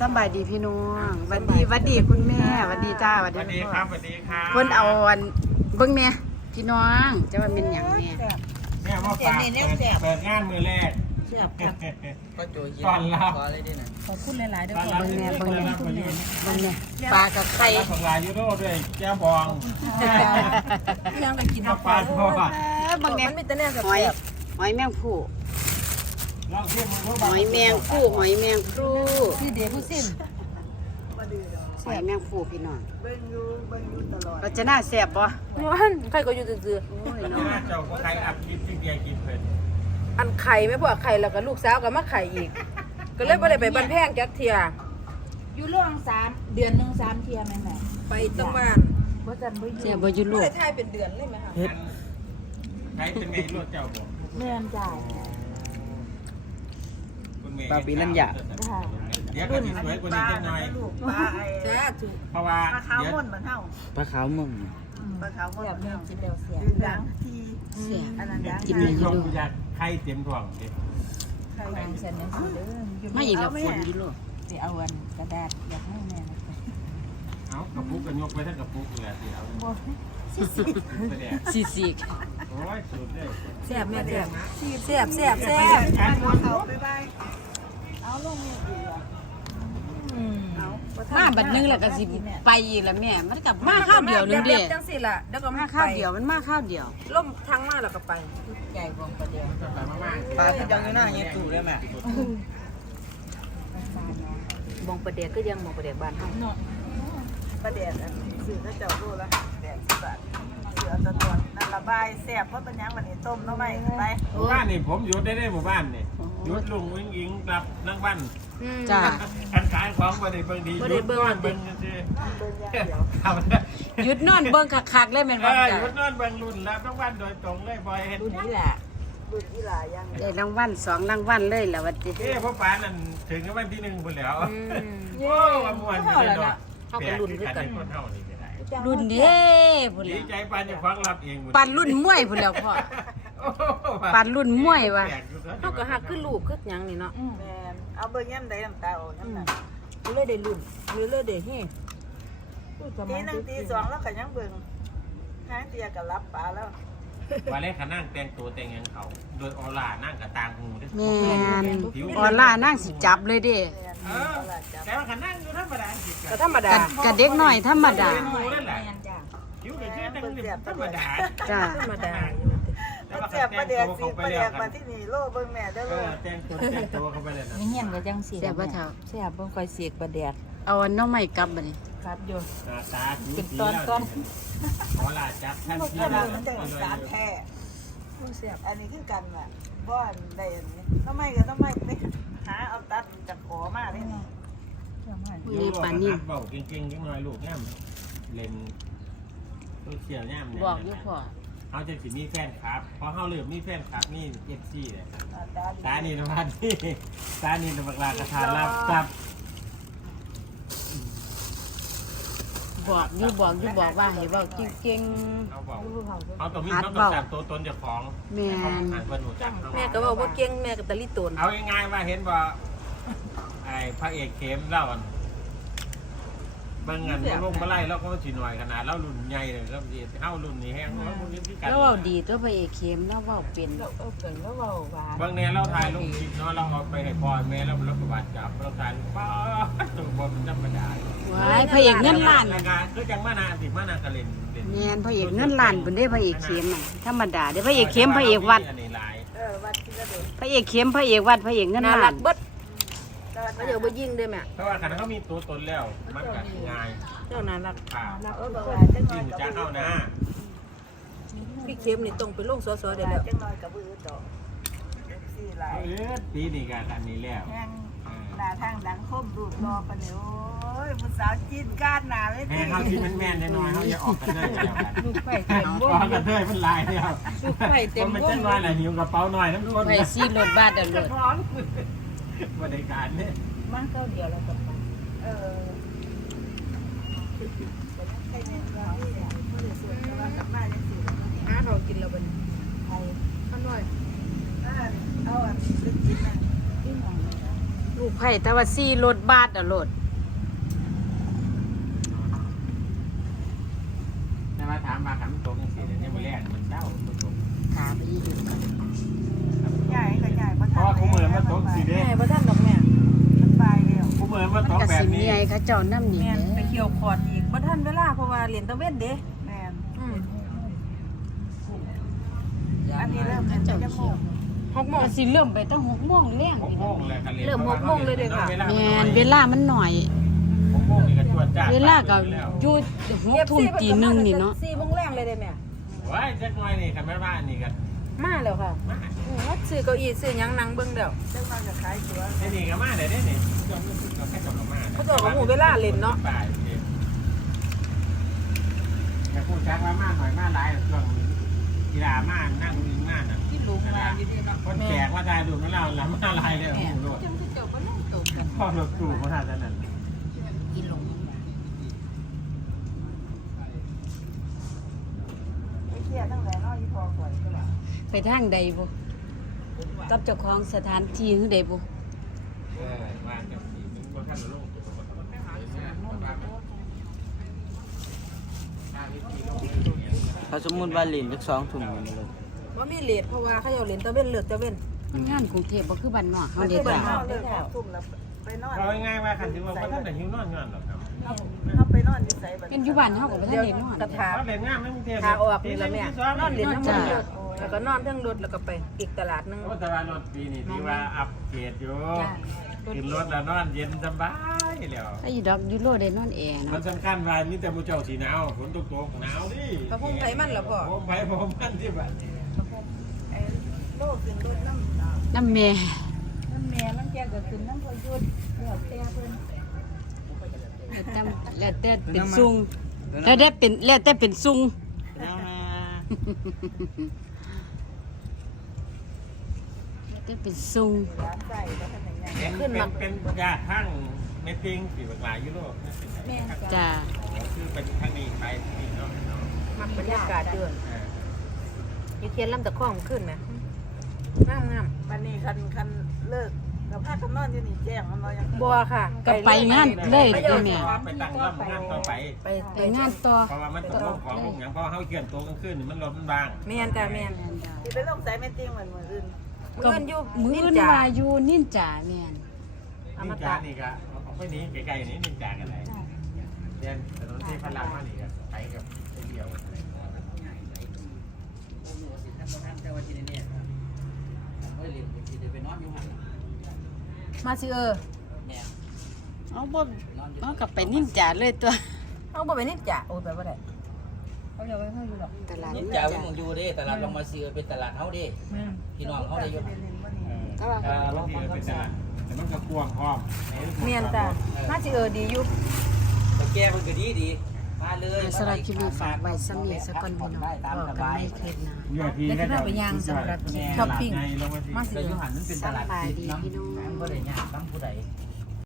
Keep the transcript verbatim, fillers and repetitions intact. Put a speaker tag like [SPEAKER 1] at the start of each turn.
[SPEAKER 1] สบายดีพี่น้องหวัดดีหวัดดีคุณแม่หวัดดีจ้าหวัด
[SPEAKER 2] สวัส
[SPEAKER 1] ดี
[SPEAKER 2] ดีครับสวัสดีครับ
[SPEAKER 1] เพิ่นเอาอันเบิ่งแม่พี่น้องจะว่าเป็นหยังแม่
[SPEAKER 2] แม่มาฝากเปิดเปิดงานมือแรก
[SPEAKER 3] เสียบครับก็โจยเย็น
[SPEAKER 2] ก่อนรับ
[SPEAKER 3] ขออะไรด้วยนะ
[SPEAKER 4] ขอบคุณหลายๆด้วย
[SPEAKER 2] ตอน
[SPEAKER 4] ค่ะ
[SPEAKER 2] รับ
[SPEAKER 1] เบิ่งแม่
[SPEAKER 2] ต
[SPEAKER 1] เบิ่
[SPEAKER 2] อง น
[SPEAKER 1] แม่
[SPEAKER 2] รับประยุทธ์
[SPEAKER 1] เบิ่งแม่ปลากับไข่
[SPEAKER 2] รับของลายยูโรด้วยแก้วบอง
[SPEAKER 4] ยังได้กิน
[SPEAKER 2] ข้าวปลาทอด
[SPEAKER 1] เบิ่งแม่
[SPEAKER 4] มันมีแต่แน่กับ
[SPEAKER 1] หอยหอยแมงผู้
[SPEAKER 2] ลองเทียบมือ
[SPEAKER 1] หอยแมงผู้หอยแมงผู้
[SPEAKER 4] ที่เดียวผู้สิ้น
[SPEAKER 1] หอยแมงผู้พี่น้องเราจะน่าแซ่บบ่
[SPEAKER 4] มันไข่ก็อยู่ซื่อ
[SPEAKER 1] โอ้ย
[SPEAKER 2] แล้ว
[SPEAKER 1] น้อง
[SPEAKER 2] เจ้าก็ใครอัดคลิปที่เดียกินเพิ่น
[SPEAKER 4] ๆอันไข่ไม่พอไข่แล้วก็ลูกสาวก็มาไข่อีก ก็เลยบ่ได้ไปบ้านแพงจักเที่ย
[SPEAKER 5] อยู่ร่วงสามเดือนหนึ่งสามเทียแม่แม่
[SPEAKER 4] ไปตั้งบ้าน
[SPEAKER 5] เพราะจันบ่อยู่
[SPEAKER 1] แซ่บบ่อยู่ลู
[SPEAKER 4] บ่
[SPEAKER 1] ก
[SPEAKER 4] ได้ทายเป็นเดือนเลยไหมคะ
[SPEAKER 2] ใครเป็นไงรถเจ้าบอก
[SPEAKER 5] เมื่อนจ่าย
[SPEAKER 2] คุณเมย์
[SPEAKER 3] ปลาปีนันยา
[SPEAKER 2] เดี๋ยวก็สิสวยกว่านี้จังหน่อย
[SPEAKER 4] จ้าถูก
[SPEAKER 2] เพราะว่าเดี๋ยว
[SPEAKER 3] ปลาขาวมึง
[SPEAKER 5] เสียบเมื่อกินแล้วเสียบดังที
[SPEAKER 1] แซ่บ
[SPEAKER 5] อันนั้นดัง
[SPEAKER 1] กินเลยอยู่
[SPEAKER 2] ชม
[SPEAKER 1] ลูก
[SPEAKER 2] อยากใครเต็มท้องดิ
[SPEAKER 5] ใครเขียนหนังสือเด้อ
[SPEAKER 1] มาอีกแล้วฝนอยู่ลูก
[SPEAKER 5] สิเอาอันกระดาษอยากให้แม่นะ
[SPEAKER 2] เอากระปุกกันยกไปทั้งกระปุกเลยสิเอา
[SPEAKER 5] บ่
[SPEAKER 2] ไปแดก
[SPEAKER 1] สีสี
[SPEAKER 2] โอ้ยสุดเลย
[SPEAKER 4] แซ่บแม่แซ่บแซ่บแซ่บแซ่บ
[SPEAKER 5] เอาไปไปเอาลงนี่ดีอ่ะ
[SPEAKER 4] อืม
[SPEAKER 5] เอา
[SPEAKER 1] มาบัดนึงแล้วก็สิไปอีกแล้วแม่มันกลับมาข้าวเดียวนึงเด้
[SPEAKER 4] จังสิล่ะแล้วก็
[SPEAKER 1] มา
[SPEAKER 4] มา
[SPEAKER 1] ข้าวเดียวมันมาข้าวเดียว
[SPEAKER 4] ล่มทั้งมาแล้วก็ไป
[SPEAKER 5] ใหญ่กว่าประเดี๋ยว
[SPEAKER 2] ไปมากๆ
[SPEAKER 3] ปลาที่จังอยู่หน้าเงี้ยตู่ได้ไหม
[SPEAKER 4] มองประเดี๋ยวก็ยังมองประเดี๋ยวบ้านเฮา
[SPEAKER 5] ประเดี๋ยวอันซื้อถ้าเจ้ารู้ละแปดสิบบาทเสือตะตวนนั่นระบายแซ่บเพราะเป็นหยังวันนี้ต้มเนาะไหมไป
[SPEAKER 2] หมู่บ้านนี่ผมหยุดได้ได้หมู่บ้านนี่หยุดลุงวิงอิงกลับนั่งบ้าน
[SPEAKER 1] จ้า
[SPEAKER 2] การขายของบ่ได้เบิ่งดีหยุดนอนเบิ่งซื่อ
[SPEAKER 5] เบิ่งอย่างเดียว
[SPEAKER 2] ๆครับ
[SPEAKER 1] หยุดนอนเบิ่งคักๆเลยแม่น
[SPEAKER 2] เอ
[SPEAKER 1] บ่
[SPEAKER 2] อ
[SPEAKER 1] จ้า
[SPEAKER 2] หยุดนอนเบิ่งรุ่นรับนั่งบ้านโดยตรงเลยบ่เฮ็ด
[SPEAKER 5] รุ่นนี้แหละรุ่นที่หลายยัง
[SPEAKER 1] ได้รางวัลสองรางวัลเลยล่ะวัดนี้
[SPEAKER 2] เอ้พ่อปานนั่นถึงกับวันที่หนึ่งพุ่นแล้ว
[SPEAKER 4] อืม
[SPEAKER 2] โอ้ว่าม่วนอยู่เลยเนาะ
[SPEAKER 4] เขาก็รุ่นด้วยกัน
[SPEAKER 2] คนเฮานี่ก็ได้
[SPEAKER 1] รุ่นเด้พุ่น
[SPEAKER 2] ดี
[SPEAKER 1] แล้ว
[SPEAKER 2] ใจปานจะฟังรับเอง
[SPEAKER 1] ปันรุ่นมวยพุ่นแล้วพ่อ ปานรุ่นมวยว่ะ
[SPEAKER 4] เขาก็หักคือลูกคือหยังนี่เนาะ
[SPEAKER 5] แม่นเอาเบิ่งย่ำใดน้ำตาออกย่ำนั้น
[SPEAKER 4] เลยได้รุ่นเลยได้เฮ้
[SPEAKER 5] ตีหนึ่งตีสองแล้วก็ยังเบิ่งห้างเตียกับรับปลาแล้ว
[SPEAKER 2] ว่าแรกขานั่งแต่งตัวแต่งหยังเขา โดยออร่านั่งกับตางหูด้วย
[SPEAKER 1] แม่นออล่านั่งสิจับเลยเด้
[SPEAKER 5] แม่น
[SPEAKER 2] เออ
[SPEAKER 5] เอาล่ะจับ
[SPEAKER 2] แต่ว่าขานั่งอยู่ธรรมดาสิ
[SPEAKER 4] ก็ธรรมดา
[SPEAKER 1] กะกะเด็กน้อยธรรมดา
[SPEAKER 2] เป็นหมูนั่นแหละ
[SPEAKER 5] แม่นจ้ะ
[SPEAKER 2] อยู่กับชื่อตั้งนี่ธรรมดา
[SPEAKER 1] จ้า
[SPEAKER 4] ธรรมดา
[SPEAKER 5] มันเจ็บประเดี๋ยวสิประเดี๋ยวมาที่นี่โลเบิ่งแม่ได้อ
[SPEAKER 2] เอ
[SPEAKER 5] เล
[SPEAKER 2] อย แต่งตัวแต่งตัวเข้าไปเลยนะ
[SPEAKER 5] เฮียนก็จังสิ
[SPEAKER 1] แซ่บบ่เท่า
[SPEAKER 5] แซ่บบ่ค่อยเสียกประเดี๋ยว
[SPEAKER 1] เอาอันน้องใหม่กลับบัดนี้
[SPEAKER 5] ครับอยู่
[SPEAKER 2] หน้าตาผิว
[SPEAKER 5] เป็น
[SPEAKER 2] สี
[SPEAKER 5] ตอน
[SPEAKER 2] แล้ว
[SPEAKER 5] ตอน
[SPEAKER 2] ออร่าจับท่าน
[SPEAKER 5] พวก
[SPEAKER 2] ที่
[SPEAKER 5] เรา
[SPEAKER 2] แล้ว
[SPEAKER 5] มันจังสารแท้อันนี้คือกันว่ะบ่อันใดอันนี้ทำไมก็ทำไมไปหาเอาตัดจากขอมาได้นี่
[SPEAKER 1] นี่ปานนี้
[SPEAKER 2] เบาเก่งๆนิดหน่อยลูกง่ามเล่นโซเชียลง่ามเนี่ย
[SPEAKER 1] บอกอยู่พ่อ
[SPEAKER 2] เขาจะสิมีแฟนคลับพอเขาเริ่มมีแฟนคลับนี่เอฟซีเลย
[SPEAKER 5] ตาดี
[SPEAKER 2] ตานี่นะพัดนี่ตานี่นะบักลากระทานรับทรัพย์
[SPEAKER 1] บอกอยู่บอกอยู่บอกว่าให้เว้าเก่ง
[SPEAKER 2] เขาบอกเขาต้องมี
[SPEAKER 1] หัด
[SPEAKER 2] เขาต้อง
[SPEAKER 1] เว้า
[SPEAKER 2] จับตัวตนเจ้าของ
[SPEAKER 1] แม่น
[SPEAKER 2] เขาหันเพิ่นหูจักเขา
[SPEAKER 4] แม่ก็บอกว่าเก่งแม่ก็ตะลิตน
[SPEAKER 2] เอาง่ายๆว่าเห็นว่าไอ้พระเอกเข้มเล่ากันบางงานลงมาไล่เราก็สิหน่อยขนาดเรารุ่นใหญ่เลยครับสิเฮารุ่นนี้แห้งเรารุ่นนี้คือ
[SPEAKER 1] ๆ
[SPEAKER 2] กัน
[SPEAKER 1] แล้วเว้าดีตัวพระเอกเข้มแล้วเว้าเป็น
[SPEAKER 5] เราเออเกิดแล้วเบาหวาน
[SPEAKER 2] บางเนี่ยเราถ่ายลงคลิปเนาะเราเอาไปให้พ่อแม่เราเราประวัติจับเราถ่ายป้าตัวบอลธรรมดา
[SPEAKER 1] ว้ายพระเอกเงินล้าน
[SPEAKER 2] รายการคือจังมานาสิมานาก็เล่นเล่น
[SPEAKER 1] แม่นพระเอกเงินล้านเพิ่นได้พระเอกเข้มน่ะธรรมดาเด้พระเอกเข้มพระเอกวัด
[SPEAKER 2] อันนี้หลาย
[SPEAKER 5] เออวัดที่กระโดด
[SPEAKER 1] พระเอกเข้มพระเอกวัดพระเอกเงิน
[SPEAKER 4] น่า
[SPEAKER 1] ล้า
[SPEAKER 4] รั
[SPEAKER 1] น
[SPEAKER 4] กเบิด
[SPEAKER 5] แต่ว่า
[SPEAKER 4] เขาเดี๋ยวบ่ยิงได้แม่
[SPEAKER 2] เพราะว่าขณะเขามีตัวตนแล้วมันก็ง่าย
[SPEAKER 4] เจ้าน่ารัก
[SPEAKER 2] ข่าว
[SPEAKER 5] เราเออเบาหวานจังหน่
[SPEAKER 2] จ
[SPEAKER 5] อ
[SPEAKER 2] ริ
[SPEAKER 5] ย
[SPEAKER 2] ง
[SPEAKER 5] กับ
[SPEAKER 2] จะเข้านะ
[SPEAKER 4] พี่เข้มนี่ต้องไปลงสสได้
[SPEAKER 5] ได้
[SPEAKER 4] แล้ว
[SPEAKER 5] จังหน่อยกับบื้อดอกสี่หลาย
[SPEAKER 2] เออปีนี้ก็อันนี้แล้ว
[SPEAKER 5] แห้งหน้าทางดังคมรูดรอปะเนี่ยโอ้ยผู้สาวจีนก้านหนาเลย
[SPEAKER 2] แม่เขาที่มันแม่นน้อยเขาจะออกกันเลยเดียวกัน
[SPEAKER 4] ลูกไฟเต็มว
[SPEAKER 2] ออกกันเลยมันลายเดียว
[SPEAKER 4] ลูกไฟเต็ม
[SPEAKER 2] มัน
[SPEAKER 4] ว
[SPEAKER 2] เช่นว่าอะไรหิวกระเป๋าหน่อยน้ำร้อน
[SPEAKER 1] ไปซีรถบ้านเด้อรถ
[SPEAKER 2] ร้อนบริการเนี่ย
[SPEAKER 5] มาเก้าเดียวแล้วกับเออใครเนี่ยเราเนี่ยผู้เดือดส่วนแต่ว่ากลับมาจังสิ
[SPEAKER 4] หาเขากินแล้วบัดนี้
[SPEAKER 5] ไอ้
[SPEAKER 4] ข้าน้อย
[SPEAKER 5] เอาอันลึกกินนะที่หมอง
[SPEAKER 4] ลู
[SPEAKER 1] กู้ภัยแต่ว่าซี่รถบาสอ่ะรถ
[SPEAKER 2] แต่มาถามมาคำตรงสิเนี่ยมันแรกมันเจ้าตรง
[SPEAKER 1] ขาไปยืนกัน
[SPEAKER 5] ใหญ่ก็ใหญ่บ่
[SPEAKER 2] เพ
[SPEAKER 5] ทั
[SPEAKER 2] ราะว่าคู่มือมันตรงสีเด้
[SPEAKER 4] แม่บ่ทันดอกแม่
[SPEAKER 5] มันไปแล้ว
[SPEAKER 2] คู่มือมัน
[SPEAKER 1] มัน
[SPEAKER 2] ตรง
[SPEAKER 1] ก็
[SPEAKER 2] แบ
[SPEAKER 1] สิ
[SPEAKER 2] บ
[SPEAKER 1] มี
[SPEAKER 2] นี้
[SPEAKER 1] ไอ้เขาเจ้าน้ำนี่
[SPEAKER 4] แม่น
[SPEAKER 1] แห
[SPEAKER 4] ไป
[SPEAKER 1] ละ
[SPEAKER 4] เกี่ยวคอร์ดอีกบ่ทันเวลาเพราะว่าเรียนตะเวนเด้
[SPEAKER 5] แม่น
[SPEAKER 4] อืม
[SPEAKER 5] อันนี้เริ่มเป็นจะโมง
[SPEAKER 4] หกโมง
[SPEAKER 1] ก็สิเริ่มไปตั้งหกโมงแรง
[SPEAKER 2] หก
[SPEAKER 1] พี่
[SPEAKER 2] โม
[SPEAKER 1] น้อง
[SPEAKER 2] งเลยกันเลย
[SPEAKER 4] เริ่มหกโมงเลยเด้อค่ะ
[SPEAKER 1] แม่นเวลามันหน่อย
[SPEAKER 2] หกโมงนี่ก็ชวนจ้า
[SPEAKER 1] เวลาก็อยู่หกทุ่มตีหนึ่งนี่เนาะ
[SPEAKER 4] สี่โมงแรงเลยได้แม่
[SPEAKER 2] ว้ายจักหน่อยนี่ค่ะแม่บ้านนี่กัน
[SPEAKER 4] มาแล้วค่ะ
[SPEAKER 2] มา
[SPEAKER 4] อืมว่าซื้อเก้าอี้ซื้อหยังนั่งเบิ่งเด้อ
[SPEAKER 5] เรื่องมาจะขายตัว
[SPEAKER 2] ไอ้นี่ก็มาได้เด้นี่ก็ก็แค่จบมา
[SPEAKER 4] เขาเจ้าก็หูเวลาเล่นเนาะ
[SPEAKER 2] บ่ายอย่าพูดจักว่ามาหน่อยมาหลายช่วงกีฬามานั่งยิงมาน่ะ
[SPEAKER 4] ที่ลุงมาอยู่ที่เนาะ
[SPEAKER 2] คนแจกว่าได้ดูมันเล่าแล้วมาหลายเลยโอ้โห
[SPEAKER 4] จังคือเจ้าบ่นั่งตกกัน
[SPEAKER 2] พ่อรถตู้มาทานนั้น
[SPEAKER 4] อีหลง
[SPEAKER 5] ไอ้เที่ยตั้งแต่น้อยที่พอก่อนใช่ป่ะ
[SPEAKER 1] ไปทางใดบ่กับเจ้าของสถานที่คือใดบ่
[SPEAKER 2] เออว่าจะมีถึงคนท่านโลก
[SPEAKER 3] เขาสมมุติว่าเล่นจักสองทุ่มนี่เลย
[SPEAKER 4] บ่มีเลทเพราะว่าเขาเจ้าเล่นตะเวนเลิกตะเว้น
[SPEAKER 1] งานกรุงเทพบ่คือบ้านนอกเฮาเด้
[SPEAKER 5] ไป
[SPEAKER 1] จ้ะ
[SPEAKER 5] นอนเลยทุ่มแล้วไปนอน
[SPEAKER 2] เราง่ายว่าคันถือว่าท่านแต่หิวนอนงานหรอกครับ
[SPEAKER 5] เขาไปนอนอยู่ไสบัด
[SPEAKER 1] เป็นอยู่บ้านเฮาก็บ่ทัน
[SPEAKER 4] เดี๋ยว
[SPEAKER 1] ได้นอน
[SPEAKER 4] กระถา
[SPEAKER 2] เขาเล่นงานไม่มีเทป
[SPEAKER 4] ทาออกนี่ละแม่นอนเล่นน้ำมันรถแล้วก็นอนเทั้งรถแล้วก็ไปอีกตลาดหนึง
[SPEAKER 2] โอ้แต่ว่ารถปีนี้ที่ว่าอัปเกรดอยู่ขึ้นรถแล้วนอนเย็นสบายแล้ว
[SPEAKER 1] ถ้าอยู่ดอกยูโรได้นอนแอร์
[SPEAKER 2] มัน
[SPEAKER 1] เนาะ
[SPEAKER 2] สำคัญว่ามีแต่มูเจ้าสีหนาวฝนตกตกหนาวดิ
[SPEAKER 4] พระพงไผมันล่ะพ่อ
[SPEAKER 2] ผมไผ่ผมมันที่บ้าน
[SPEAKER 5] ไอ้โลกขึ้นรถน้ำ
[SPEAKER 1] น้ำแม่
[SPEAKER 5] น้ำแม่น้ำแกก็ขึ้นน้ำพอยุดแล้วแต่เพิ่น
[SPEAKER 1] แล้วแต่แล้วแต่เป็นซุงแล้วแต่เป็นแล้วแต่เป็นซุง
[SPEAKER 3] เอามา
[SPEAKER 1] แล้วแต่เป็นซุง
[SPEAKER 5] ร้านใส่แล้วทำยังไง
[SPEAKER 2] เป็นเป็นเป็นญาติทั้งเมตติ้งปีบักหลายยุโรป
[SPEAKER 5] แม่
[SPEAKER 1] จ้า
[SPEAKER 2] คือเป็นทางนี้ไปนี่เนาะ
[SPEAKER 4] มักบรรยากาศเดือน
[SPEAKER 2] เออ
[SPEAKER 4] อยู่เคียนลำตะข้องขึ้นไหมงามงาม
[SPEAKER 5] วันนี้คันคันเลิกกับพากันนอนอยู่นี่แจ้งมันนอนยัง
[SPEAKER 4] บัวค่ะ
[SPEAKER 1] ก็ไปงานเลยเด้อแม่
[SPEAKER 2] ไปตั้งลำงานต่อไป
[SPEAKER 4] ไป
[SPEAKER 1] ไปงานต่อ
[SPEAKER 2] เพราะว่ามันตกลงของลงอย่างเพราะเขาเกี่ยนตัวกลางคืนนี่มันลมมันบาง
[SPEAKER 4] เมียนจ้ะเมียน
[SPEAKER 5] ที่ไปลงสายแม่ติ้งเหมือนมืออื่น
[SPEAKER 4] มืออนอยู่
[SPEAKER 1] มื้อ
[SPEAKER 4] นิ
[SPEAKER 1] อื่
[SPEAKER 4] น
[SPEAKER 1] น
[SPEAKER 4] จา
[SPEAKER 1] ว่าอยู่นินจาแม่น
[SPEAKER 2] นินจานี่ก็เอาไปนี้ไกลๆนี้นินจากันไหนเรียนถนนที่พระรามมานี่ก็ไปกับไปเดียว
[SPEAKER 4] มาสิเออ
[SPEAKER 1] เอาบ่เอากลับไปนินจาเลยตัว
[SPEAKER 4] เอาบ่ไปนินจาโอ้ยไปบ่ได้เขาเรียกว่าเขาอยู่หรอก
[SPEAKER 1] ตลาด
[SPEAKER 3] นี่
[SPEAKER 1] นิน
[SPEAKER 3] จ่า
[SPEAKER 1] จา
[SPEAKER 3] วิ่งอยู่เด้ตลาดลงมาซื้อเป็นตลาดเฮาเด้
[SPEAKER 4] แม่น
[SPEAKER 3] พี่น้องเฮาได้อยู่
[SPEAKER 2] เออบางทีเราไปตลาดแต่มันก็กวางพร้อม
[SPEAKER 4] เมียนจ้ะมาสิเออดีอยู่
[SPEAKER 3] แต่แกมันก็ดีดีมาเลย
[SPEAKER 1] สำหรับคลิปนี้ฝากไว้สำเนียงสกอนพี่น้องบอกกันไม่เคยนะ
[SPEAKER 2] เยอะทีก็จะช้อปปิ้งลงมาที
[SPEAKER 4] มาสิ
[SPEAKER 3] แต่
[SPEAKER 4] เอ
[SPEAKER 3] ยู
[SPEAKER 4] อ
[SPEAKER 3] หันมันเป็นตลาดปิดน้ำมันบ่ได้ยากน้ำผู้ใด